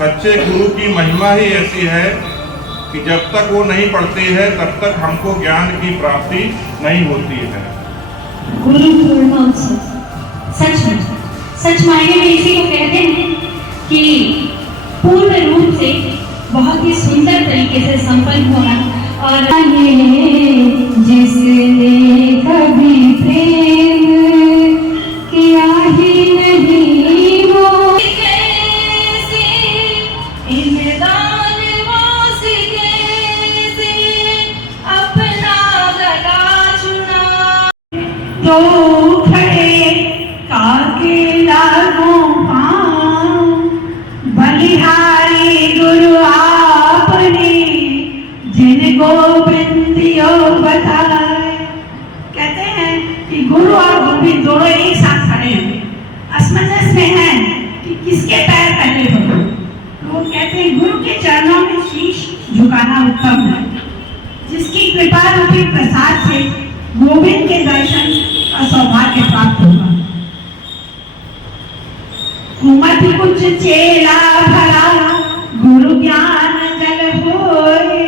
सच्चे गुरु की महिमा ही ऐसी है कि जब तक वो नहीं पढ़ते हैं तब तक हमको ज्ञान की प्राप्ति नहीं होती है। गुरु पूर्णिमा उत्सव सच मायने में इसी को कहते हैं कि पूर्ण रूप से बहुत ही सुंदर तरीके से संपन्न होना। और जिसने कभी प्रेम किया ही नहीं वो तो खड़े काके लागों पांव बलिहारी गुरु आपने जिनको बिंदियों बताए। कहते हैं कि गुरु और गोविंद दोनों एक साथ खड़े हैं, असमंजस में हैं कि किसके पैर पहले हो। वो कहते हैं गुरु के चरणों में शीश झुकाना उत्तम है। जिसकी कृपा रूपी प्रसाद से गोविंद के दर्शन का सौभाग्य प्राप्त होगा। कुमत कुछ चेला भरा गुरु ज्ञान जल होए,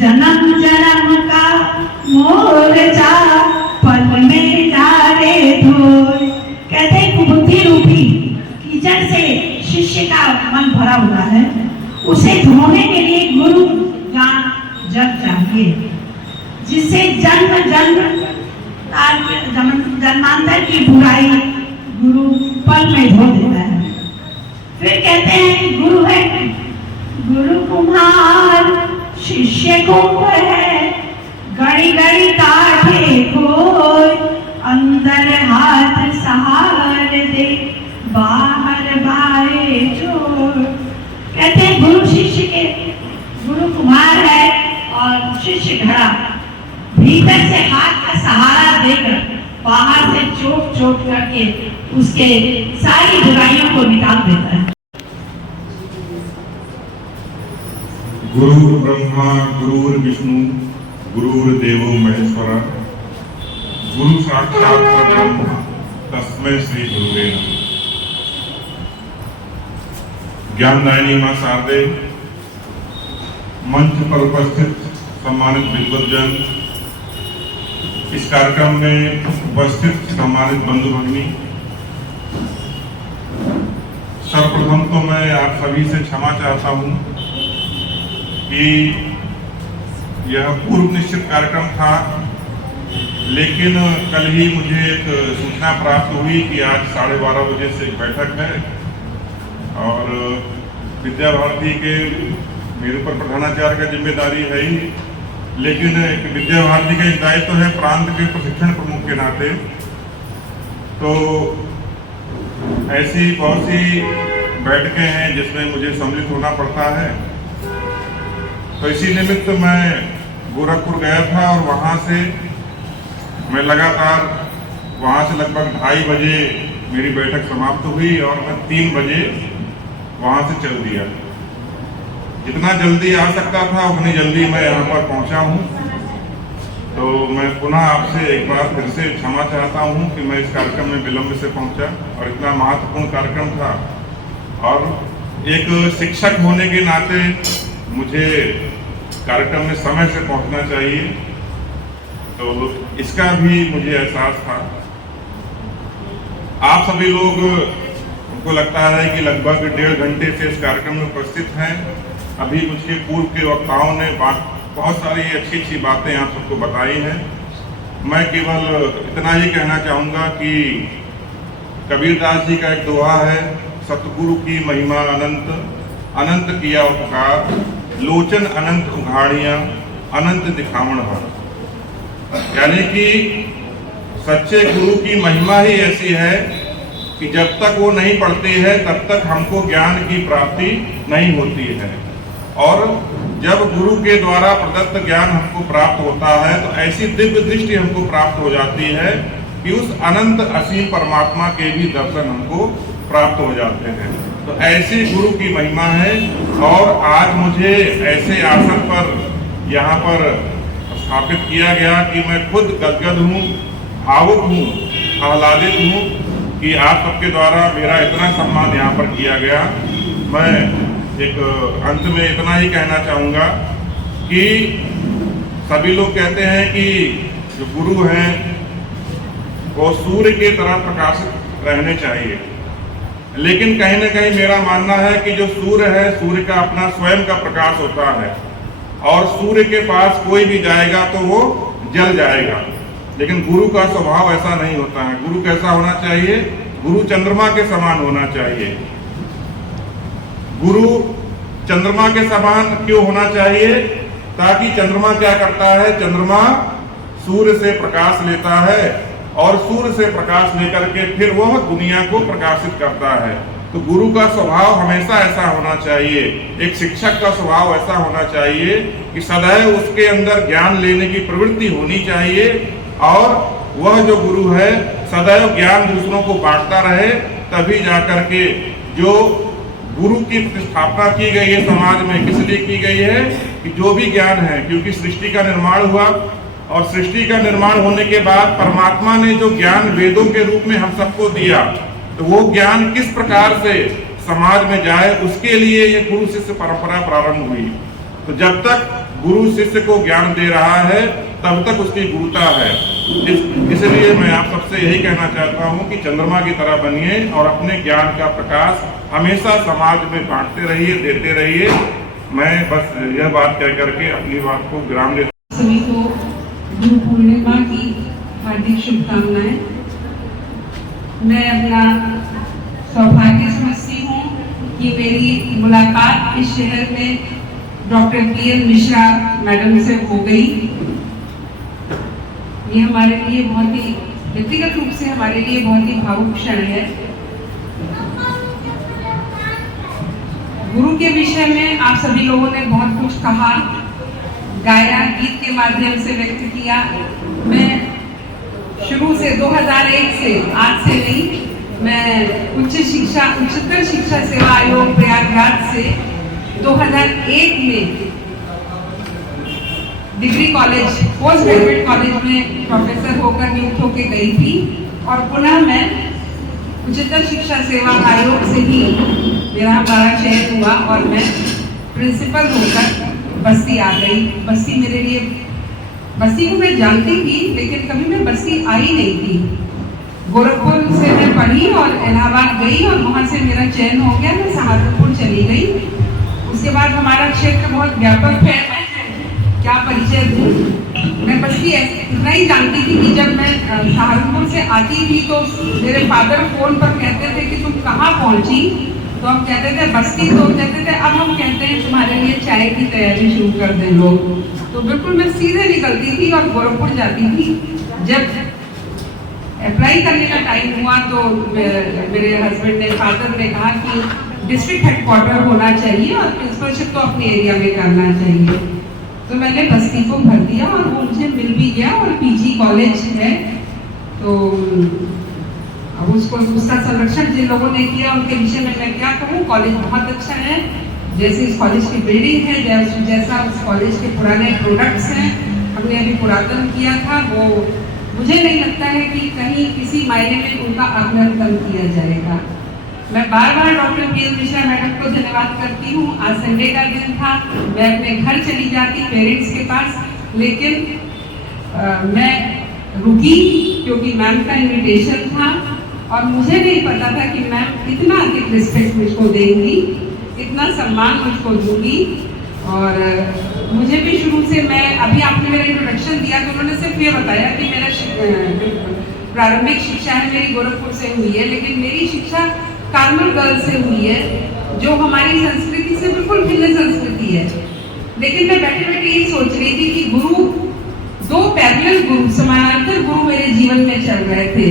जन्म जन्म का मोरचा पल में डाले धोए। कहते हैं कुबुद्धि रूपी कीचड़ से शिष्य का मन भरा हुआ है, उसे धोने के लिए गुरु ज्ञान जग चाहिए, जिससे जन्मांतर की बुराई गुरु पल में धो देता है। फिर कहते हैं कि गुरु है गुरु कुम्हार शिष्य कुंभ है, गड़ी गड़ी काठे कोई अंदर हाथ सहार दे बाहर बाए छोड़। कहते हैं गुरु शिष्य के गुरु कुम्हार है और शिष्य घड़ा, भीतर से हाथ का सहारा देकर बाहर से चोट चोट करके उसके सारी बुराइयों को निकाल देता है। गुरु ब्रह्मा गुरु विष्णु गुरुर्देवो महेश्वरा गुरु साक्षात परब्रह्म तस्मै श्री गुरुवे नमः। ज्ञानदायिनी मां शारदे, मंच पर उपस्थित सम्मानित विद्वद्जन, इस कार्यक्रम में उपस्थित सम्मानित बंधु भगिनी, सर्वप्रथम तो मैं आप सभी से क्षमा चाहता हूं कि यह पूर्व निश्चित कार्यक्रम था, लेकिन कल ही मुझे एक सूचना प्राप्त हुई कि आज 12:30 बजे से एक बैठक है और विद्या भारती के मेरे ऊपर प्रधानाचार्य का जिम्मेदारी है ही, लेकिन एक विद्या भारती का एक दायित्व है प्रांत के प्रशिक्षण प्रमुख के नाते। तो ऐसी बहुत सी बैठकें हैं जिसमें मुझे सम्मिलित होना पड़ता है। तो इसी निमित्त मैं गोरखपुर गया था और वहाँ से मैं लगातार वहाँ से लगभग 2:30 बजे मेरी बैठक समाप्त हुई और मैं 3 बजे वहाँ से चल दिया। जितना जल्दी आ सकता था उतनी जल्दी मैं यहाँ पर पहुँचा हूँ। तो मैं पुनः आपसे एक बार फिर से क्षमा चाहता हूँ कि मैं इस कार्यक्रम में विलंब से पहुँचा और इतना महत्वपूर्ण कार्यक्रम था और एक शिक्षक होने के नाते मुझे कार्यक्रम में समय से पहुँचना चाहिए, तो इसका भी मुझे एहसास था। आप सभी लोग हमको लगता है कि लगभग 1.5 घंटे से इस कार्यक्रम में उपस्थित हैं। अभी मुझे पूर्व के वक्ताओं ने बहुत सारी अच्छी अच्छी बातें आप सबको बताई हैं। मैं केवल इतना ही कहना चाहूँगा कि कबीरदास जी का एक दोहा है, सतगुरु की महिमा अनंत, अनंत किया उपकार, लोचन अनंत उघाड़ियाँ, अनंत दिखावण हार। यानी कि सच्चे गुरु की महिमा ही ऐसी है कि जब तक वो नहीं पढ़ते हैं तब तक हमको ज्ञान की प्राप्ति नहीं होती है, और जब गुरु के द्वारा प्रदत्त ज्ञान हमको प्राप्त होता है तो ऐसी दिव्य दृष्टि हमको प्राप्त हो जाती है कि उस अनंत असीम परमात्मा के भी दर्शन हमको प्राप्त हो जाते हैं। तो ऐसी गुरु की महिमा है। और आज मुझे ऐसे आसन पर यहाँ पर स्थापित किया गया कि मैं खुद गदगद हूँ, भावुक हूँ, आह्लादित हूँ कि आप सबके द्वारा मेरा इतना सम्मान यहाँ पर किया गया। मैं एक अंत में इतना ही कहना चाहूँगा कि सभी लोग कहते हैं कि जो गुरु हैं वो सूर्य की तरह प्रकाशित रहने चाहिए, लेकिन कहीं ना कहीं मेरा मानना है कि जो सूर्य है, सूर्य का अपना स्वयं का प्रकाश होता है और सूर्य के पास कोई भी जाएगा तो वो जल जाएगा। लेकिन गुरु का स्वभाव ऐसा नहीं होता है। गुरु कैसा होना चाहिए? गुरु चंद्रमा के समान होना चाहिए। गुरु चंद्रमा के समान क्यों होना चाहिए? ताकि चंद्रमा क्या करता है? चंद्रमा सूर्य से प्रकाश लेता है और सूर्य से प्रकाश लेकर के फिर वह दुनिया को प्रकाशित करता है। तो गुरु का स्वभाव हमेशा ऐसा होना चाहिए, एक शिक्षक का स्वभाव ऐसा होना चाहिए कि सदैव उसके अंदर ज्ञान लेने की प्रवृत्ति होनी चाहिए और वह जो गुरु है सदैव ज्ञान दूसरों को बांटता रहे। तभी जाकर के जो गुरु की स्थापना की गई है समाज में, किस लिए की गई है? कि जो भी ज्ञान है, क्योंकि सृष्टि का निर्माण हुआ और सृष्टि का निर्माण होने के बाद परमात्मा ने जो ज्ञान वेदों के रूप में हम सबको दिया, तो वो ज्ञान किस प्रकार से समाज में जाए, उसके लिए ये गुरु शिष्य परंपरा प्रारंभ हुई। तो जब तक गुरु शिष्य को ज्ञान दे रहा है तब तक उसकी गुरुता है। इसलिए मैं आप सबसे यही कहना चाहता हूँ कि चंद्रमा की तरह बनिए और अपने ज्ञान का प्रकाश हमेशा समाज में बांटते रहिए, देते रहिए। मैं बस यह बात कह करके अपनी बात को विराम देता हूं। सभी को गुरु पूर्णिमा की हार्दिक शुभकामनाएं। मैं अपना सौभाग्य समझती हूँ कि मेरी मुलाकात इस शहर में डॉक्टर पीएन मिश्रा मैडम से हो गई। ये हमारे लिए बहुत ही व्यक्तिगत रूप से हमारे लिए बहुत ही भावुक क्षण है। गुरु के विषय में आप सभी लोगों ने बहुत कुछ कहा, गाया, गीत के माध्यम से व्यक्त किया। मैं शुरू से 2001 से, आज से नहीं, मैं उच्चतर शिक्षा सेवा आयोग प्रयागराज से 2001 में degree college, post graduate college में प्रोफेसर होकर नियुक्त होकर गई थी और पुनः मैं उच्चतर शिक्षा सेवा आयोग से ही मेरा हमारा चयन हुआ और मैं प्रिंसिपल होकर बस्ती आ गई। बस्ती मेरे लिए, बस्ती को मैं जानती थी लेकिन कभी मैं बस्ती आई नहीं थी। गोरखपुर से मैं पढ़ी और इलाहाबाद गई और वहाँ से मेरा चयन हो गया, मैं सहारनपुर चली गई। उसके बाद हमारा क्षेत्र बहुत व्यापक है, क्या परिचय दूँ। मैं बस्ती इतना ही जानती थी कि जब मैं सहारनपुर से आती थी तो मेरे फादर फोन पर कहते थे कि तुम कहाँ पहुँची, तो हम कहते थे बस्ती, तो कहते थे अब हम कहते हैं तुम्हारे लिए चाय की तैयारी शुरू कर दें लोग। तो बिल्कुल मैं सीधे निकलती थी और गोरखपुर जाती थी। जब अप्लाई करने का टाइम हुआ तो मेरे हस्बैंड ने, फादर ने कहा कि डिस्ट्रिक्ट हेडक्वार्टर होना चाहिए और प्रिंसिपलशिप तो अपने एरिया में करना चाहिए। तो मैंने बस्ती को भर दिया और वो मुझे मिल भी गया और पीजी कॉलेज है। तो अब उसको, उसका संरक्षण जिन लोगों ने किया उनके विषय में मैं क्या कहूँ। कॉलेज बहुत अच्छा है, जैसे इस कॉलेज की बिल्डिंग है, जैसा उस कॉलेज के पुराने प्रोडक्ट्स हैं, हमने अभी पुरातन किया था, वो मुझे नहीं लगता है कि कहीं किसी मायने में उनका अवलोकन किया जाएगा। मैं बार बार डॉक्टर पीएन मिश्रा मैडम को धन्यवाद करती हूँ। आज संडे का दिन था, मैं अपने घर चली जाती पेरेंट्स के पास, लेकिन मैं रुकी क्योंकि मैम का इन्विटेशन था और मुझे नहीं पता था कि मैम इतना अधिक रिस्पेक्ट मुझको देंगी, इतना सम्मान मुझको दूंगी। और मुझे भी शुरू से, मैं अभी आपने मेरा इंट्रोडक्शन दिया तो उन्होंने सिर्फ ये बताया कि मेरा प्रारंभिक शिक्षा है मेरी गोरखपुर से हुई है, लेकिन मेरी शिक्षा कार्मल गर्ल से हुई है, जो हमारी संस्कृति से बिल्कुल भिन्न संस्कृति है। लेकिन मैं बैठे बैठे ये सोच रही थी कि गुरु, दो पैरेलल गुरु, समानांतर गुरु मेरे जीवन में चल रहे थे।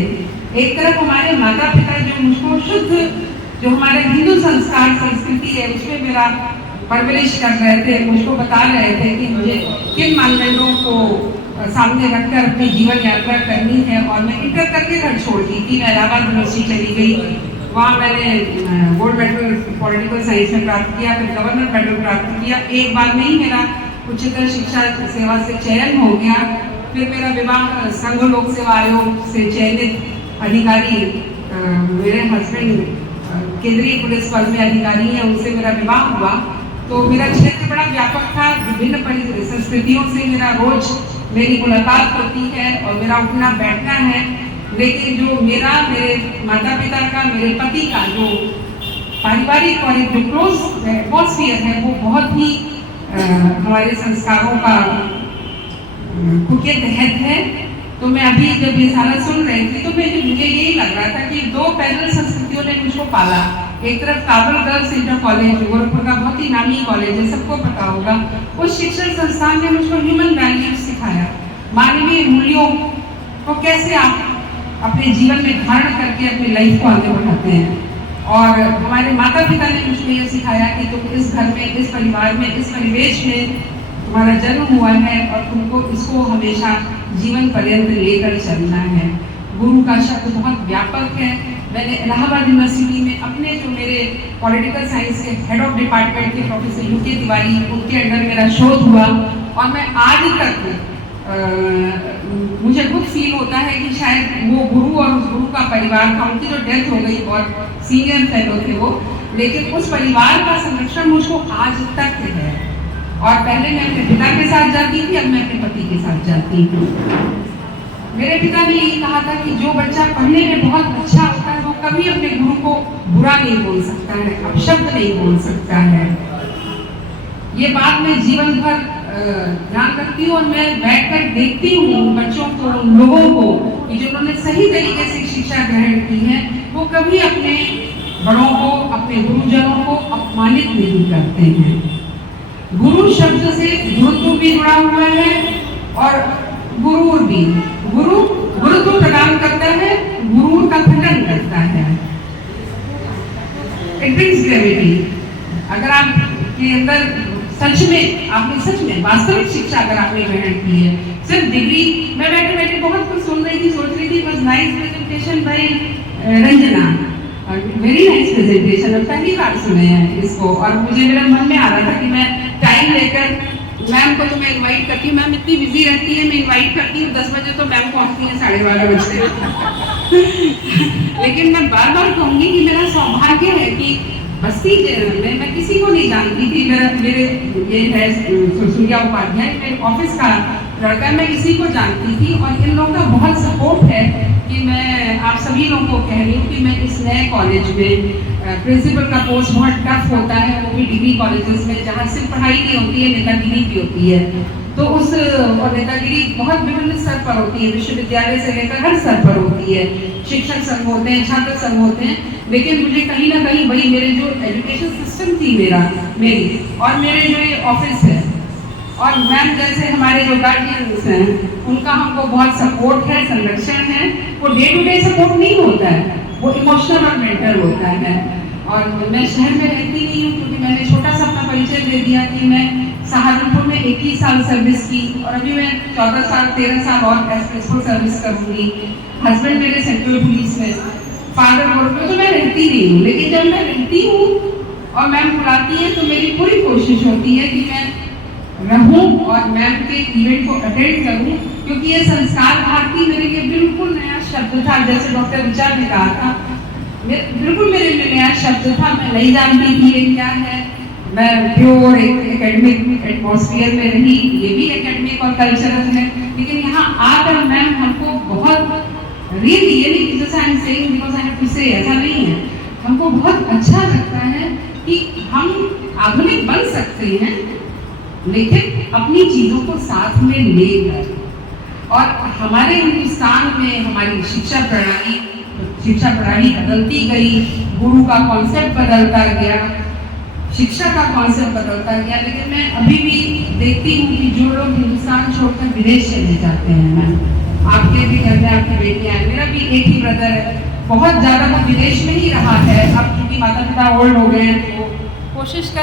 एक तरफ हमारे माता पिता जो मुझको शुद्ध, जो हमारे हिंदू संस्कार संस्कृति है उसमें मेरा परवरिश कर रहे थे, मुझको बता रहे थे कि मुझे किन मानदंडों को सामने रखकर अपनी जीवन यात्रा करनी है। और मैं इंटर करके घर छोड़ दी थी, मैं इलाहाबाद यूनिवर्सिटी चली गई, वहाँ मैंने गोल्ड मेडल पॉलिटिकल साइंस में प्राप्त किया, फिर गवर्नर मेडल प्राप्त किया। एक बार में ही मेरा उच्चतर शिक्षा सेवा से चयन हो गया। फिर मेरा विवाह संघ लोक सेवा आयोग से चयनित अधिकारी मेरे हस्बैंड केंद्रीय पुलिस बल में अधिकारी हैं, उनसे मेरा विवाह हुआ। तो मेरा क्षेत्र बड़ा व्यापक था, विभिन्न संस्कृतियों से मेरा रोज मेरी मुलाकात होती है और मेरा उठना बैठना है। लेकिन जो मेरे माता पिता का, मेरे पति का जो पारिवारिक और जो क्लोज एटमॉस्फेयर है वो बहुत ही हमारे संस्कारों का के तहत है। तो मैं अभी जब ये सारा सुन रही थी तो मुझे यही लग रहा था कि दो पैदल संस्कृतियों ने मुझको पाला। एक तरफ Kabul girls inter college, Gorakhpur का बहुत ही नामी कॉलेज है, सबको पता होगा। उस शिक्षण संस्थान ने मुझको ह्यूमन वैल्यूज सिखाया, मानवीय मूल्यों को कैसे आप अपने जीवन में धारण करके अपनी लाइफ को आगे बढ़ाते हैं। और हमारे माता पिता ने मुझको ये सिखाया कि तुम इस घर में, इस परिवार में, इस परिवेश में तुम्हारा जन्म हुआ है और तुमको इसको हमेशा जीवन पर्यंत लेकर चलना है। गुरु का शब्द बहुत व्यापक है। मैंने इलाहाबाद यूनिवर्सिटी में अपने जो मेरे पॉलिटिकल साइंस के हेड ऑफ डिपार्टमेंट के प्रोफेसर यूके तिवारी, उनके अंडर मेरा शोध हुआ और मैं आज तक मुझे खुद फील होता है कि शायद वो गुरु और उस गुरु का परिवार था, उनकी जो डेथ हो गई और सीनियर फेलो थे वो, लेकिन उस परिवार का संरक्षण मुझको आज तक है। और पहले मैं अपने पिता के साथ जाती थी, अब मैं अपने पति के साथ जाती हूँ। मेरे पिता ने यही कहा था कि जो बच्चा पढ़ने में बहुत अच्छा होता है वो कभी अपने गुरु को बुरा नहीं बोल सकता है, अपशब्द नहीं बोल सकता है। ये बात मैं जीवन भर ध्यान रखती हूँ और मैं बैठकर देखती हूँ बच्चों को, उन लोगों को कि जिन्होंने सही तरीके से शिक्षा ग्रहण की है वो कभी अपने बड़ों को, अपने गुरुजनों को अपमानित नहीं करते हैं। गुरु शब्द से गुरुत्व भी जुड़ा हुआ है और गुरूर भी। गुरुत्व प्रदान करता है, गुरूर का खंडन करता है। It brings gravity. अगर आपके अंदर सच में वास्तविक शिक्षा अगर आपने ग्रहण की है, सिर्फ डिग्री, मैं बैठे बहुत कुछ सुन रही थी, सोच रही थी बस nice presentation by Ranjana, very nice presentation, पहली बार सुने हैं इसको। और मुझे मेरे मन में आ रहा था कि मैं टाइम लेकर मैम को तो मैं इनवाइट करती हूँ, मैम इतनी बिजी रहती है, मैं इनवाइट करती हूँ 10 बजे तो मैम पहुँचती है 12:30 बजे। लेकिन मैं बार बार कहूँगी कि मेरा सौभाग्य है कि बस्ती में मैं किसी को नहीं जानती थी। मेरे ये है सूर्या उपाध्याय, मेरे ऑफिस का लड़का, मैं इसी को जानती थी। और इन लोगों का बहुत सपोर्ट है कि मैं आप सभी लोगों को कह रही हूँ कि मैं इस नए कॉलेज में, प्रिंसिपल का पोस्ट बहुत टफ होता है, वो भी डिग्री कॉलेजेस में जहाँ सिर्फ पढ़ाई नहीं होती है, नेतागिरी भी होती है। तो उस और नेतागिरी बहुत विभिन्न स्तर पर होती है, विश्वविद्यालय से लेकर हर स्तर पर होती है। शिक्षक संघ होते हैं, छात्र संघ होते हैं, लेकिन मुझे कहीं ना कहीं वही मेरे जो एजुकेशन सिस्टम थी मेरी और मेरे जो ये ऑफिस है और मैम जैसे हमारे जो गार्जियंस हैं उनका हमको बहुत सपोर्ट है, संरक्षण है। वो डे टू डे सपोर्ट नहीं होता है, वो इमोशनल और मेंटल होता है। और मैं शहर में रहती नहीं हूँ क्योंकि मैंने छोटा सा अपना परिचय दे दिया कि मैं सहारनपुर में 21 साल सर्विस की और अभी मैं 13 साल और एक्सप्रेस सर्विस करूँगी। हस्बैंड मेरे सेंट्रल पुलिस में, फादर बोर्ड में, तो मैं रहती नहीं हूँ। लेकिन जब मैं रहती हूँ और मैम बुलाती है तो मेरी पूरी कोशिश होती है कि मैं रहूं और मैम के इवेंट को अटेंड करूं, क्योंकि ये संस्कार भारती मेरे लिए बिल्कुल नया शब्द था। जैसे डॉक्टर विचार ने कहा था, बिल्कुल मेरे लिए नया शब्द था, मैं नहीं जानती थी ये क्या है। मैं प्योर एकेडमिक एटमॉस्फेयर में रही, ये भी एकेडमिक और कल्चरल है, लेकिन यहाँ आकर मैम हमको बहुत रियली ये नहीं जैसे I am saying because I have to say, ऐसा नहीं है, हमको बहुत अच्छा लगता है कि हम आधुनिक बन सकते हैं लेकिन अपनी चीजों को साथ में लेकर। और हमारे हिंदुस्तान में हमारी शिक्षा प्रणाली बदलती गई, गुरु का कॉन्सेप्ट बदलता गया, शिक्षा का कॉन्सेप्ट बदलता गया। लेकिन मैं अभी भी देखती हूँ कि जो लोग हिंदुस्तान छोड़कर विदेश चले जाते हैं, मैम आपके भी घर में आपकी बेटियां हैं, मेरा भी एक ही ब्रदर है, बहुत ज्यादा वो विदेश में ही रहा है। अब क्योंकि माता पिता ओल्ड हो गए हैं तो कोशिश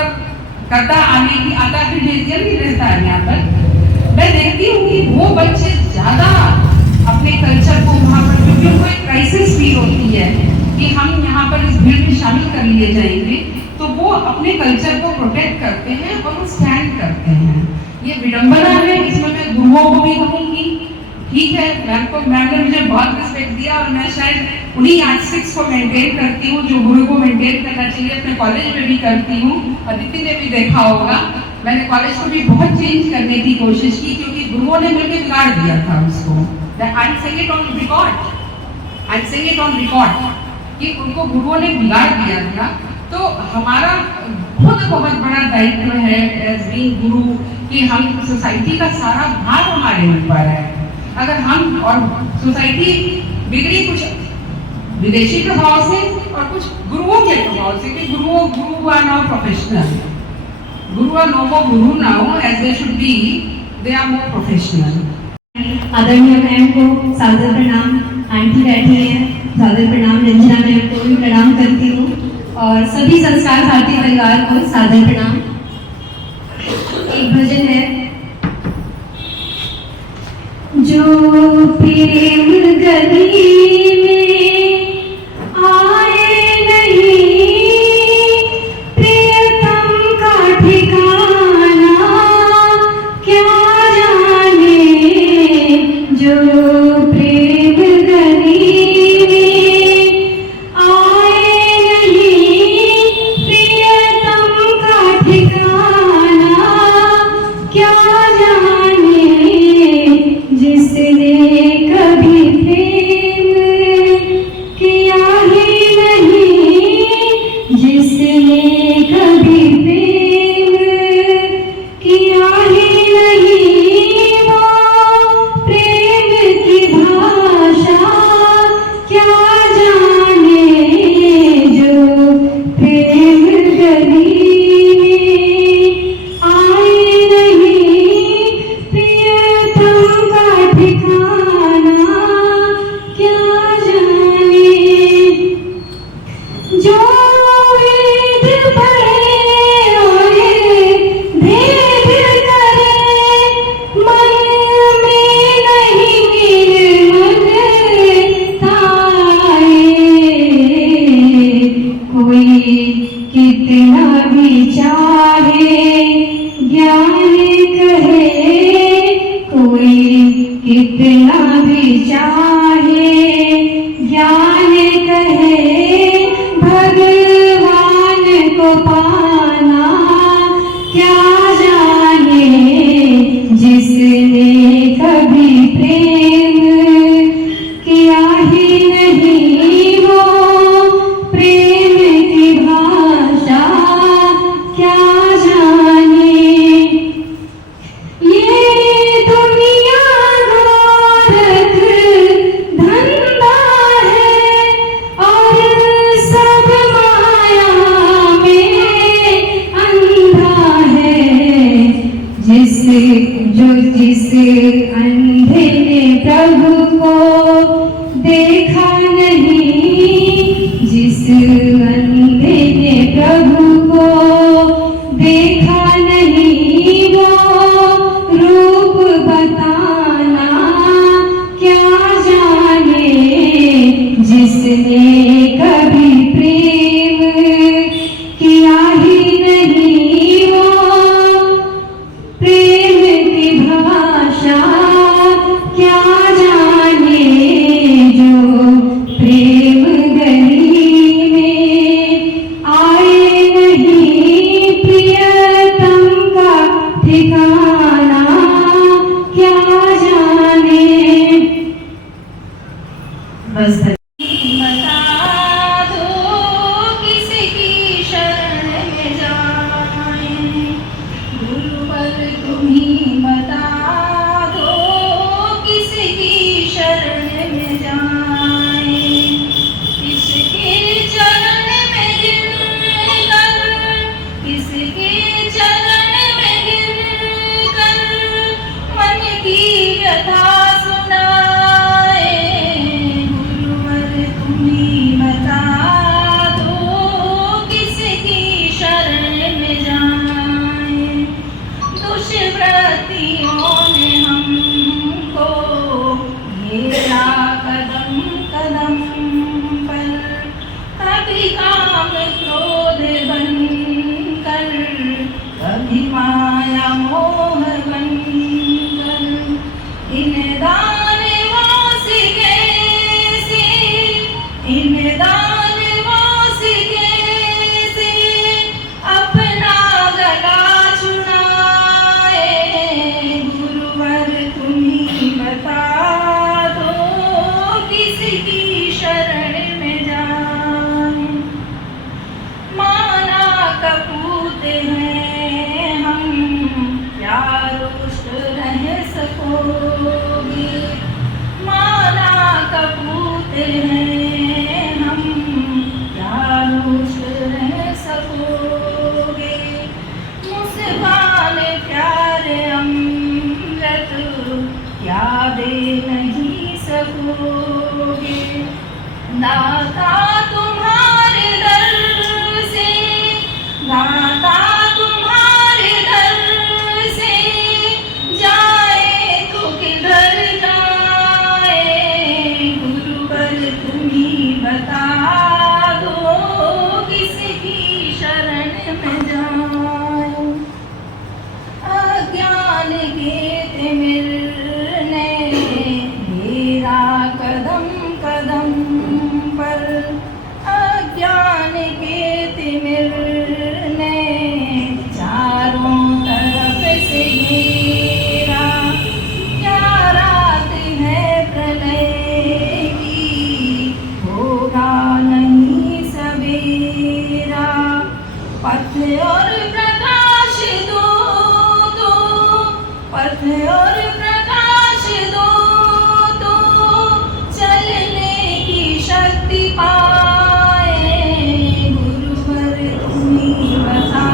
करता आने की, आता फिर भेजिया भी रहता है यहाँ पर। मैं देखती हूँ कि वो बच्चे ज्यादा अपने कल्चर को वहाँ पर, क्योंकि उनको एक क्राइसिस फील होती है कि हम यहाँ पर इस भीड़ में शामिल कर लिए जाएंगे, तो वो अपने कल्चर को प्रोटेक्ट करते हैं और वो स्टैंड करते हैं। ये विडंबना है, इसमें मैं गुरुओं को भी कहूँगी, ठीक है, मैम ने मुझे बहुत रिस्पेक्ट दिया और मैं शायद उन्हीं आर्टिस्टिक्स को मेंटेन करती हूँ जो गुरु को मेंटेन करना चाहिए। अपने कॉलेज में भी करती हूँ। अदिति ने भी देखा होगा, मैंने कॉलेज को भी बहुत चेंज करने की कोशिश की क्योंकि गुरुओं ने मिलकर बिगाड़ दिया था उसको। I saying it on record कि उनको गुरुओं ने बिगाड़ दिया था। तो हमारा खुद बहुत बड़ा दायित्व है एज बीइंग गुरु कि हम सोसाइटी का सारा भार हमारे ऊपर है। अगर हम और सोसाइटी बिगड़ी कुछ विदेशी प्रभाव से और कुछ गुरुओं के प्रभाव से कि guru are now professional, guru are no more guru now as they should be, they are more professional. आदरणीय मैम को सादर प्रणाम, आंटी बैठी है, सादर प्रणाम, रंजना मैम को भी प्रणाम करती हूँ और सभी संस्कार भारती परिवार को सादर प्रणाम। एक भजन है, जो प्रेम गली में आए नहीं, प्रियतम का ठिकाना क्या जाने, जो प्रेम गली में आए नहीं, प्रियतम का ठिकाना क्या जाने, जिसने कभी प्रेम किया ही नहीं, जिसने कभी प्रेम किया ही नहीं, वो प्रेम की भाषा क्या जाने, जो प्रेम गली में आए नहीं, प्रियतम का ठिकाना क्या जाने, जो वेद पढ़े और भेद करे, मन में नहीं ताए, कोई कितना भी चाहे ज्ञान कहे, कोई कितना भी चाहे ज्ञान कहे, भगवान को पाना क्या जाने, जिसने कभी प्रेम किया ही नहीं, वो प्रेम की भाषा क्या जाने, ये दुनिया गोरख धंधा है और सब माया में अंधा है, जिस अंधे ने प्रभु को देखा नहीं, जिस अंधे ने प्रभु को देखा नहीं, वो रूप बताना क्या जाने, जिसने कभी प्रेम किया ही नहीं, वो प्रेम की भाषा क्या जाने, जो प्रेम गली में आए नहीं, प्रियतम का ठिकाना क्या जाने। बस बता दो किसकी शरण में जाएं, गुरुवर तुम ही बता दो किसकी शरण में जाएं, किसके चरण में गिरकर, किसके चरण में गिरकर मन की व्यथा सुनाए, गुरुवर तुम ही बता दो किसकी शरण में जाएं, दुष्व्रतियों ने हमको घेरा कदम कदम पर, कभी काम क्रोध बनकर, कभी माया मोह बनकर, इन दान लौटा दे नहीं सकोगे। दाता तुम्हारे दर से, दाता तुम्हारे दर से जाए तो किधर जाए, गुरुवर तुम ही बता दो किसकी शरण में जाए। अज्ञान के तिमिर ने घेरा कदम कदम पर, अज्ञान के तिमिर ने चारों तरफ से घेरा। क्या रात है प्रलय की, होगा नहीं सवेरा। पथ और प्रकाश दो तो, पथ और प्रकाश दो तो चलने की शक्ति पाए, गुरुवर तुम ही बता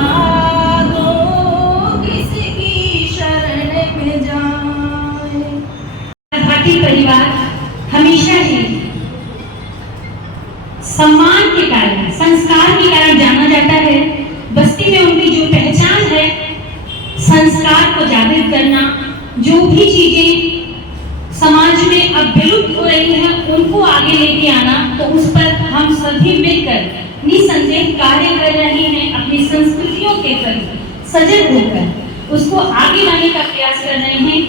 दो किसकी शरण में जाए। भारतीय परिवार हमेशा ही सम्मान के कारण, संस्कार के कारण जाना जाता है। बस्ती में उनकी जो पहचान है, संस्कार को जागृत करना, जो भी चीजें समाज में अब विलुप्त हो रही हैं उनको आगे लेके आना, तो उस पर हम सभी मिलकर निसंदेह कार्य कर रहे हैं। अपनी संस्कृतियों के प्रति सजग होकर उसको आगे लाने का प्रयास कर रहे हैं।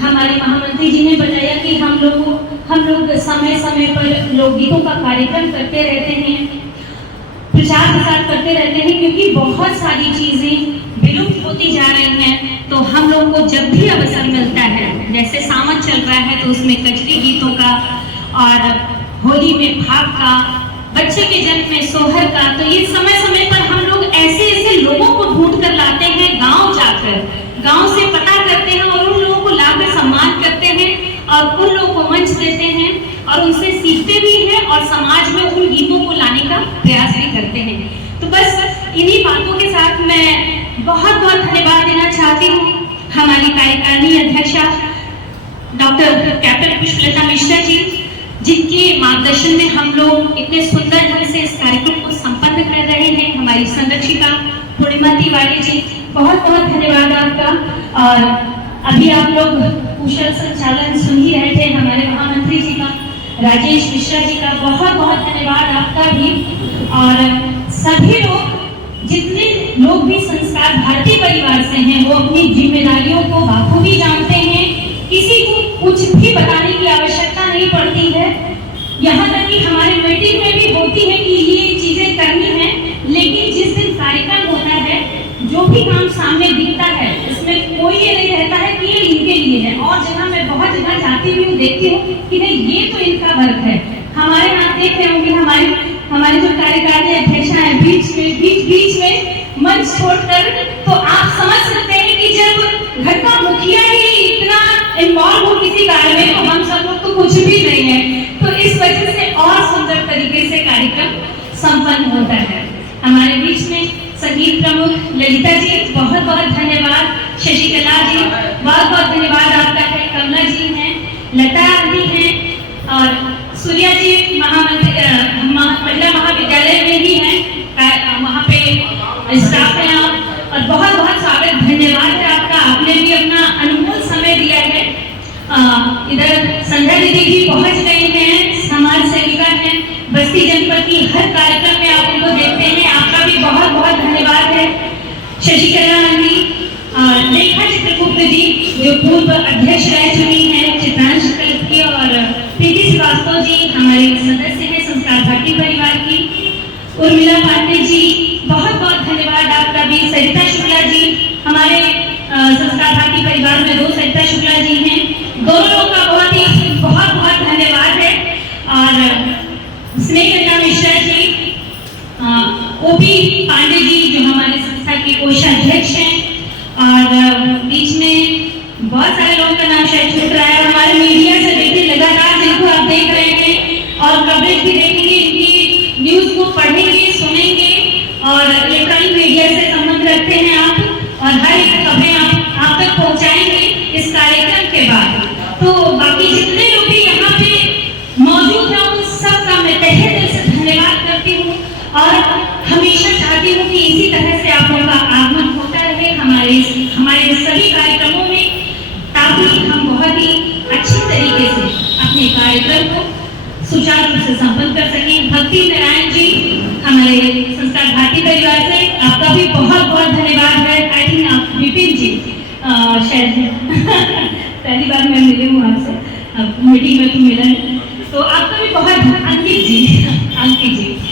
हमारे महामंत्री जी ने बताया कि हम लोग समय समय पर लोकगीतों का कार्यक्रम करते रहते हैं, प्रचार प्रसार करते रहते हैं, क्योंकि बहुत सारी चीजें विलुप्त होती जा रही हैं। तो हम लोग को जब भी अवसर मिलता है, जैसे सावन चल रहा है तो उसमें कजरी गीतों का, और होली में भाग का, बच्चे के जन्म में सोहर का, तो ये समय समय पर हम लोग ऐसे ऐसे लोगों को ढूंढ कर लाते हैं, गांव जाकर गांव से पता करते हैं और उन लोगों को लाकर सम्मान करते हैं और उन लोगों को मंच देते हैं और उनसे सीखते भी हैं और समाज में उन गीतों को लाने का प्रयास भी करते हैं। तो बस इन्हीं बातों के साथ मैं बहुत बहुत धन्यवाद देना चाहती हूँ हमारी कार्यकारिणी अध्यक्षा डॉक्टर कैप्टन पुष्पलता मिश्रा जी, जिनके मार्गदर्शन में हम लोग इतने सुंदर ढंग से इस कार्यक्रम को संपन्न कर रहे हैं। हमारी संरक्षिका पूर्णिमा तिवारी जी, बहुत बहुत धन्यवाद आपका। और अभी आप लोग कुशल संचालन सुन ही रहे थे हमारे महामंत्री जी का, राजेश मिश्रा जी का बहुत बहुत धन्यवाद आपका भी। और सभी लोग, जितने लोग भी संस्कार भारतीय परिवार से हैं, वो अपनी जिम्मेदारियों को बाखूबी जानते हैं। किसी को कुछ भी बताने की आवश्यकता नहीं पड़ती है। यहाँ तक कि हमारे मीटिंग में भी होती है कि ये चीजें करनी है, लेकिन जिस दिन कार्यक्रम होता है, जो भी काम सामने दिखता है, इसमें कोई ये नहीं रहता है कि ये इनके लिए है। और जगह मैं बहुत जगह जाती हूँ, देखती हूँ कि नहीं, ये तो इनका वर्क है। हमारे यहाँ देख रहे होंगे, हमारे जो कार्यकारिणी अध्यक्षा है, बीच में मंच छोड़कर, तो आप समझ सकते हैं कि जब घर का मुखिया ही इतना इन्वॉल्व हो किसी कार्य में, तो हम सब लोग तो कुछ भी नहीं है। तो इस वजह से और सुंदर तरीके से कार्यक्रम संपन्न होता है। हमारे बीच में संगीत प्रमुख ललिता जी, बहुत बहुत धन्यवाद। शशिकला जी, बहुत बहुत धन्यवाद आपका है। कमला जी हैं, लता आंटी हैं, और सूर्या जी महिला महाविद्यालय में ही हैं, वहाँ पे स्टाफ है आप, और बहुत बहुत स्वागत, धन्यवाद है आपका। आपने भी अपना अनमोल समय दिया है। इधर संध्या दीदी भी पहुँच गई हैं, समाज सेविका हैं, बस्ती जनपद की हर कार्यक्रम में आप उनको देखते हैं, आपका भी बहुत बहुत धन्यवाद है। शशिकला आंटी, रेखा चित्रगुप्त जी जो पूर्व अध्यक्ष रह चुकी हैं, चित्रांश की, और प्रीति श्रीवास्तव जी हमारे सदस्य हैं संस्कार भारती परिवार की, उर्मिला पांडे जी, बहुत बहुत धन्यवाद आपका भी। सरिता शुक्ला जी, हमारे संस्कार भारती परिवार में 2 सरिता शुक्ला जी हैं, दोनों लोग का बहुत बहुत धन्यवाद है। और स्नेहलता मिश्रा जी, ओपी पांडे जी जो हमारे संस्था के कोषाध्यक्ष हैं, और बीच में बहुत सारे लोगों का नाम शायद छूट रहा है। हमारे मीडिया से देखिए, लगातार जिनको आप देख रहे हैं और कवरेज भी देखेंगे, इनकी न्यूज को पढ़ेंगे, सुनेंगे, और इलेक्ट्रॉनिक मीडिया से संबंध रखते हैं आप, और हर एक खबरें आप तक पहुंचाएंगे इस कार्यक्रम के बाद। तो से संपन्न कर सकें। भक्ति नारायण जी हमारे संस्कार भारती परिवार से आपका भी बहुत बहुत धन्यवाद है। आई थिंक आप विपिन जी शायद पहली बार मैं मिली हूँ आपसे, मीटिंग में तो मिला है, तो आपका भी बहुत, अंकित जी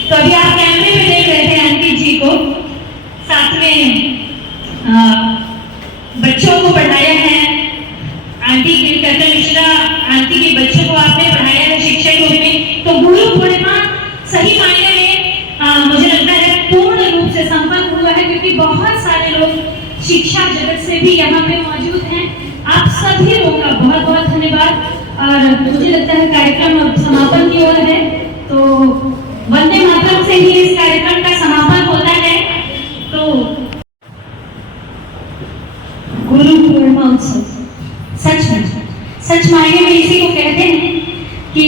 तो अभी आप कैमरे में देख रहे थे अंकित जी को, साथ में बच्चों को पढ़ाया है, आंटी कीर्तन मिश्रा आंटी के बच्चों को आपने पढ़ाया है शिक्षक रूप में। तो गुरु पूर्णिमा सही मायने में मुझे लगता है पूर्ण रूप से संपन्न हुआ है, क्योंकि बहुत सारे लोग शिक्षा जगत से भी यहाँ पे मौजूद हैं। आप सभी लोगों का बहुत बहुत धन्यवाद। और मुझे लगता है कार्यक्रम अब समापन की ओर है, तो वंदे मातरम से ही इस कार्यक्रम का समापन होता है। तो गुरु पूर्णिमा उत्सव सच मायने में इसी को कहते हैं कि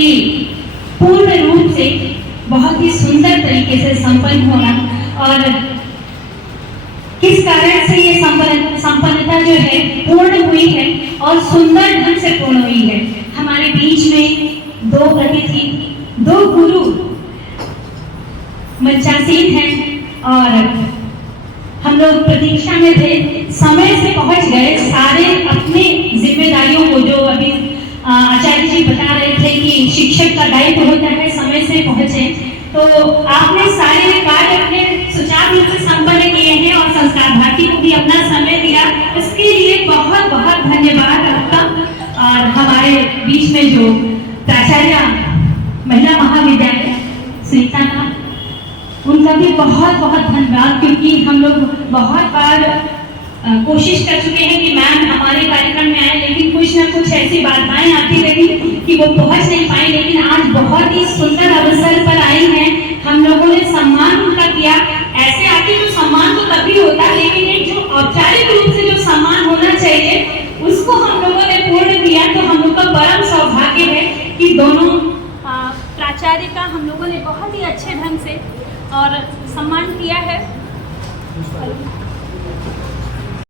पूर्ण रूप से बहुत ही सुंदर तरीके से संपन्न होना। और किस कारण से ये संपन्नता जो है पूर्ण हुई है और सुंदर ढंग से पूर्ण हुई है। हमारे बीच में दो अतिथि, दो गुरु मंचासीन हैं और हम लोग प्रतीक्षा में थे, समय से पहुंच गए। सारे अपने जिम्मेदारियों को, जो अभी आचार्य जी बता रहे थे कि शिक्षक का दायित्व होता है समय से पहुंचे, तो आपने सारे कार्य अपने सुचारू रूप से संपन्न किए हैं और संस्कार भारती को भी अपना समय दिया, इसके लिए बहुत बहुत धन्यवाद आपका। और हमारे बीच में जो प्राचार्य महिला महाविद्यालय सुनीता मैम, उनका भी बहुत बहुत धन्यवाद, क्योंकि हम लोग बहुत बार कोशिश कर चुके हैं कि मैम हमारे कार्यक्रम में आए, लेकिन कुछ ना कुछ ऐसी बाधाएं आती रही कि वो पहुंच नहीं पाई। लेकिन आज बहुत ही सुंदर अवसर पर आई हैं, हम लोगों ने सम्मान उनका किया। ऐसे आके जो सम्मान तो तभी होता, लेकिन एक जो औपचारिक रूप से जो सम्मान होना चाहिए उसको हम लोगों ने पूर्ण किया। तो हम लोग का परम सौभाग्य है कि दोनों प्राचार्य का हम लोगों ने बहुत ही अच्छे ढंग से और सम्मान किया है।